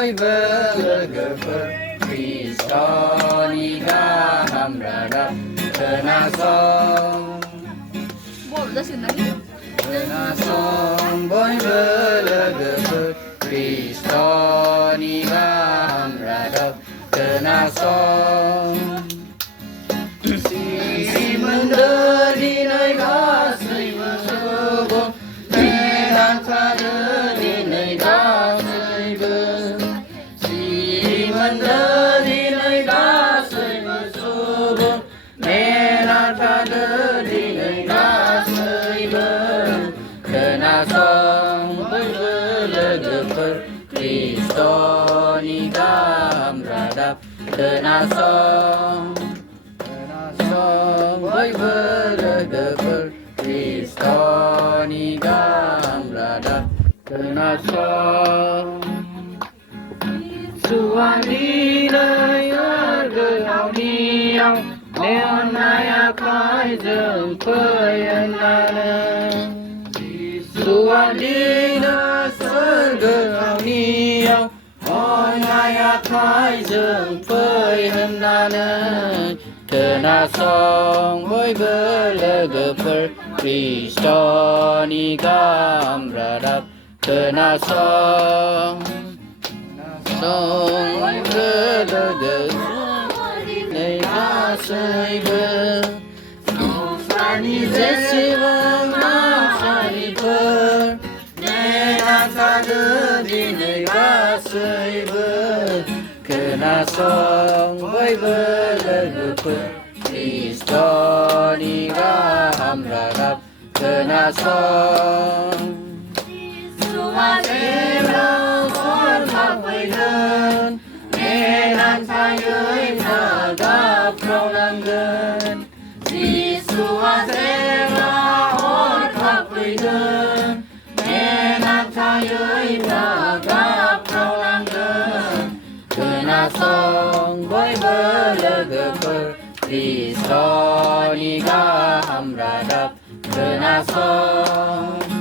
bयबो लोगोफोर खृष्टनि गाहाम रादाब खोनासं खोनासं बयबो लोगोफोर खृष्टनि गाहाम रादाब खोनासं सिरिमोन्दो दिनै गासैबो सुबुं मेनान थादो दिनै गासैबो सिरिमोन्दो दिनै गासैबो सुबुं मेनान थादो दिनै गासैबो खोनासं बयबो लोगोफोर खृष्टनि गाहाम रादाब खोनासं बयबो लोगोफोर खृष्टनि गाहाम रादाब खोनासं जिसुआ दिनै गोलावनियाव लेंहरनाय आखाइजों फै होननानै जिसुआ दिनै गोलावनियाव अननाय आखाइजों फै होननानै खोनासं बयबो लोगोफोर खृष्टनि गाहाम रादाब खोनासं बयबो लोगोफोर नै गासैबो संसारनि जेसेबां मानसिफोर मेनान थादो दिनै गासैबो खोनासं बयबो लोगोफोर खृष्टनि गाहाम रादाब खोनासं जिसुआ जेराव स्वर्गाव फैगोन मेनान थायै गाबख्रावनांगोन जिसुआ जेराव हरखाब फैगोन मेनान थायै गाबख्रावनांगोन खोनासं बयबो लोगोफोर खृष्टनि गाहाम रादाब खोनासं